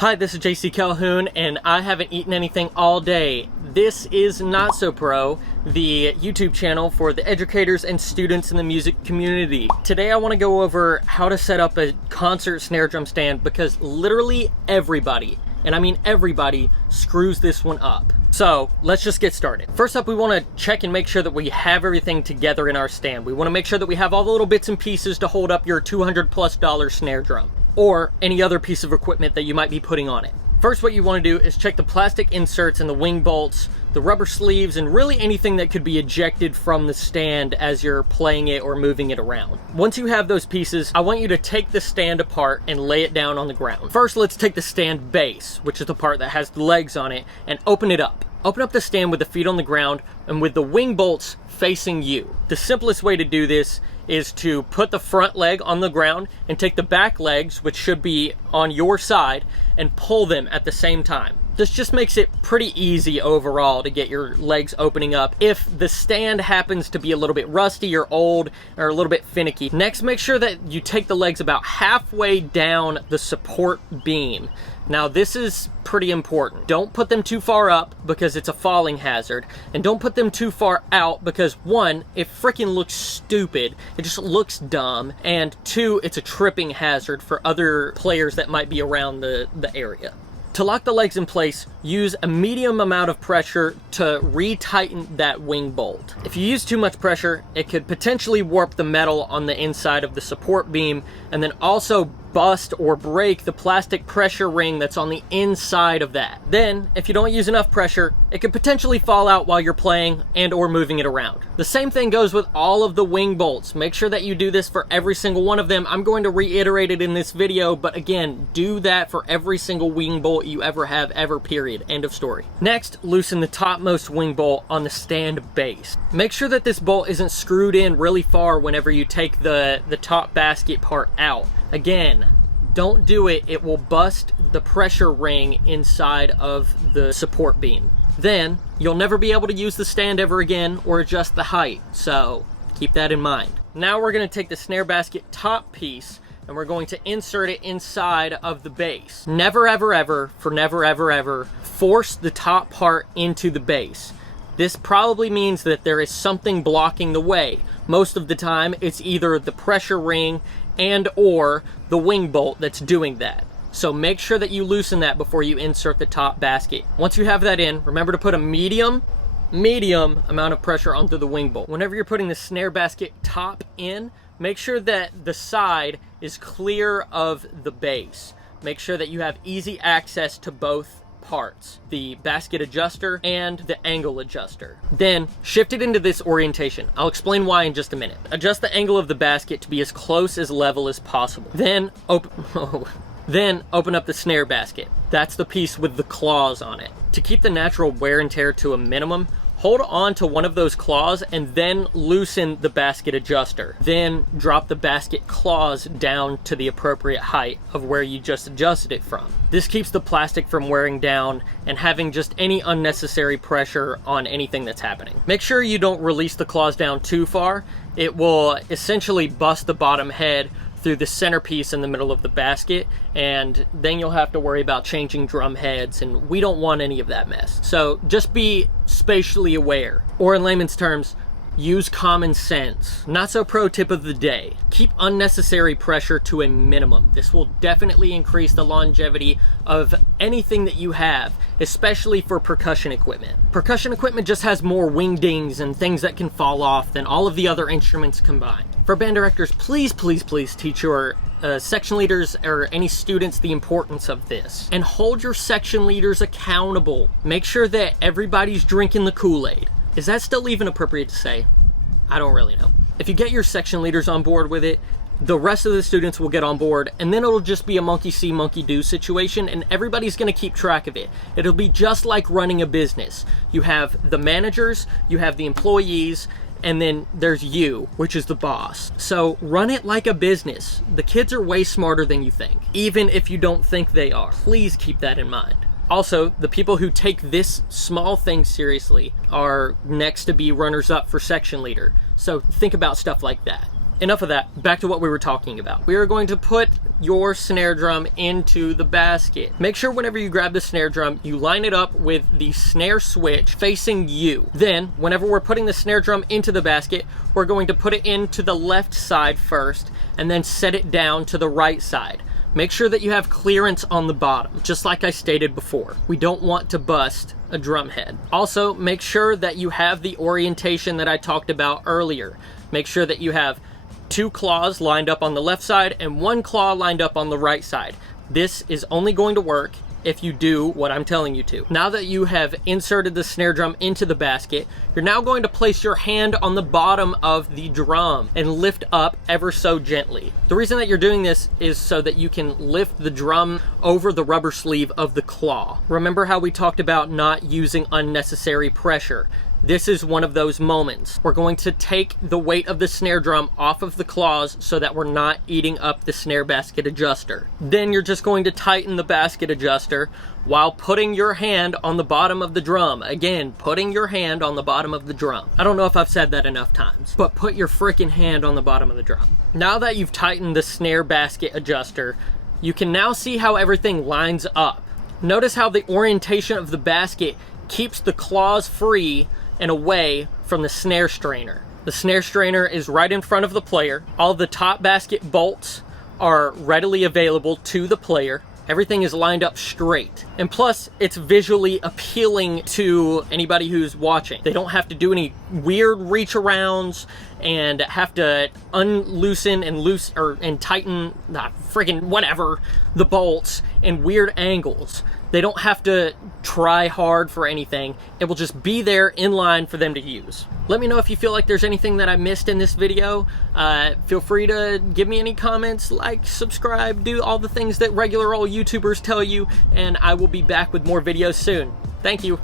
Hi, this is JC Calhoun, and I haven't eaten anything all day. This is Not So Pro, the YouTube channel for the educators and students in the music community. Today I want to go over how to set up a concert snare drum stand because literally everybody, and I mean everybody, screws this one up. So let's just get started. First up, we want to check and make sure that we have everything together in our stand. We want to make sure that we have all the little bits and pieces to hold up your $200+ snare drum, or any other piece of equipment that you might be putting on it. First, what you want to do is check the plastic inserts and the wing bolts, the rubber sleeves, and really anything that could be ejected from the stand as you're playing it or moving it around. Once you have those pieces, I want you to take the stand apart and lay it down on the ground. First, let's take the stand base, which is the part that has the legs on it, and open it up. Open up the stand with the feet on the ground and with the wing bolts facing you. The simplest way to do this is to put the front leg on the ground and take the back legs, which should be on your side, and pull them at the same time. This just makes it pretty easy overall to get your legs opening up if the stand happens to be a little bit rusty or old or a little bit finicky. Next, make sure that you take the legs about halfway down the support beam. Now this is pretty important. Don't put them too far up because it's a falling hazard, and don't put them too far out because one, it freaking looks stupid. It just looks dumb, and two, it's a tripping hazard for other players that might be around the area. To lock the legs in place, use a medium amount of pressure to retighten that wing bolt. If you use too much pressure, it could potentially warp the metal on the inside of the support beam and then also bust or break the plastic pressure ring that's on the inside of that. Then, if you don't use enough pressure, it could potentially fall out while you're playing and or moving it around. The same thing goes with all of the wing bolts. Make sure that you do this for every single one of them. I'm going to reiterate it in this video, but again, do that for every single wing bolt you ever have, period. End of story. Next, loosen the topmost wing bolt on the stand base. Make sure that this bolt isn't screwed in really far whenever you take the top basket part out. Again, don't do it. It will bust the pressure ring inside of the support beam. Then, you'll never be able to use the stand ever again or adjust the height, so keep that in mind. Now we're going to take the snare basket top piece and we're going to insert it inside of the base. Never ever ever, for never ever ever, force the top part into the base. This probably means that there is something blocking the way. Most of the time, it's either the pressure ring and or the wing bolt that's doing that. So make sure that you loosen that before you insert the top basket. Once you have that in, remember to put a medium amount of pressure onto the wing bolt. Whenever you're putting the snare basket top in, make sure that the side is clear of the base. Make sure that you have easy access to both parts, the basket adjuster and the angle adjuster. Then shift it into this orientation. I'll explain why in just a minute. Adjust the angle of the basket to be as close as level as possible. Then open up the snare basket. That's the piece with the claws on it. To keep the natural wear and tear to a minimum, hold on to one of those claws and then loosen the basket adjuster. Then drop the basket claws down to the appropriate height of where you just adjusted it from. This keeps the plastic from wearing down and having just any unnecessary pressure on anything that's happening. Make sure you don't release the claws down too far. It will essentially bust the bottom head through the centerpiece in the middle of the basket, and then you'll have to worry about changing drum heads, and we don't want any of that mess. So just be spatially aware, or in layman's terms, use common sense. Not so pro tip of the day. Keep unnecessary pressure to a minimum. This will definitely increase the longevity of anything that you have, especially for percussion equipment. Percussion equipment just has more wing dings and things that can fall off than all of the other instruments combined. For band directors, please teach your section leaders or any students the importance of this. And hold your section leaders accountable. Make sure that everybody's drinking the Kool-Aid. Is that still even appropriate to say? I don't really know. If you get your section leaders on board with it, the rest of the students will get on board, and then it'll just be a monkey see, monkey do situation, and everybody's gonna keep track of it. It'll be just like running a business. You have the managers, you have the employees, and then there's you, which is the boss. So run it like a business. The kids are way smarter than you think, even if you don't think they are. Please keep that in mind. Also, the people who take this small thing seriously are next to be runners-up for section leader. So think about stuff like that. enough of that. Back to what we were talking about. We are going to put your snare drum into the basket. Make sure whenever you grab the snare drum, you line it up with the snare switch facing you. Then, whenever we're putting the snare drum into the basket, we're going to put it into the left side first, and then set it down to the right side. Make sure that you have clearance on the bottom, just like I stated before. We don't want to bust a drum head. Also, make sure that you have the orientation that I talked about earlier. Make sure that you have 2 claws lined up on the left side and 1 claw lined up on the right side. This is only going to work if you do what I'm telling you to. Now that you have inserted the snare drum into the basket, you're now going to place your hand on the bottom of the drum and lift up ever so gently. The reason that you're doing this is so that you can lift the drum over the rubber sleeve of the claw. Remember how we talked about not using unnecessary pressure? This is one of those moments. We're going to take the weight of the snare drum off of the claws so that we're not eating up the snare basket adjuster. Then you're just going to tighten the basket adjuster while putting your hand on the bottom of the drum. Again, putting your hand on the bottom of the drum. I don't know if I've said that enough times, but put your freaking hand on the bottom of the drum. Now that you've tightened the snare basket adjuster, you can now see how everything lines up. Notice how the orientation of the basket keeps the claws free and away from the snare strainer. The snare strainer is right in front of the player. All the top basket bolts are readily available to the player. Everything is lined up straight. And plus, it's visually appealing to anybody who's watching. They don't have to do any weird reach arounds and have to unloosen and tighten, freaking whatever, the bolts in weird angles. They don't have to try hard for anything. It will just be there in line for them to use. Let me know if you feel like there's anything that I missed in this video. Feel free to give me any comments, like, subscribe, do all the things that regular old YouTubers tell you, and I will be back with more videos soon. Thank you.